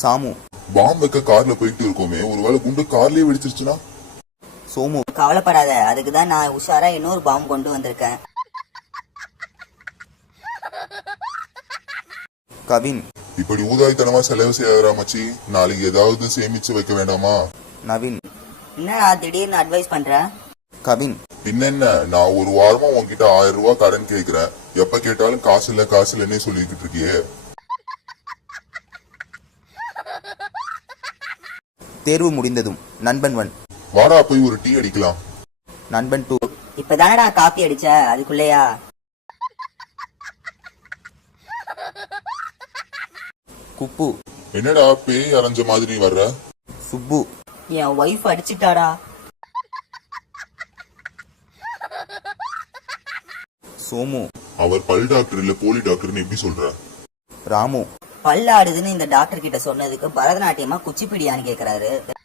சாமு. பாம்பு வைக்க கார்ல போயிட்டு இருக்கோமே, ஒருவேளை குண்டு கார்லயே வெடிச்சிருச்சுன்னா? சோமு. கவலைப்படாத, அதுக்குதான் நான் உஷாரா இன்னொரு பாம்பு கொண்டு வந்திருக்கேன். கவின். இப்படி ஊதாய்த்தனமா செலவு செய்யாதா மச்சி, நாளைக்கு ஏதாவது சேமிச்சு வைக்க வேண்டாமா? நவீன். என்னடா திடீர்னு அட்வைஸ் பண்ற? கவின். பின்ன நான் ஒரு வாரமா உன்கிட்ட 1000 ரூபாய் கடன் கேக்குறேன், எப்ப கேட்டாலும் காசு இல்லன்னே சொல்லிக்கிட்டு இருக்கியே. தேர்வு முடிந்ததும் நண்பன் 1. வாடா போய் ஒரு டீ அடிக்கலாம். நண்பன் 2. இப்பதானடா காப்பி அடிச்ச, அதுக்குள்ளயா? குப்பு. என்னடா பேய் அரைஞ்ச மாதிரி வர்ற? சுப்பு. என் ஒய்ஃப் அடிச்சிட்டாடா. சோமு. அவர் பல் டாக்டர் இல்ல போலி டாக்டர்னு எப்படி சொல்ற? ராமு. பல்லாடுதுன்னு இந்த டாக்டர் கிட்ட சொன்னதுக்கு பரதநாட்டியமா குச்சிப்பிடியான்னு கேக்குறாரு.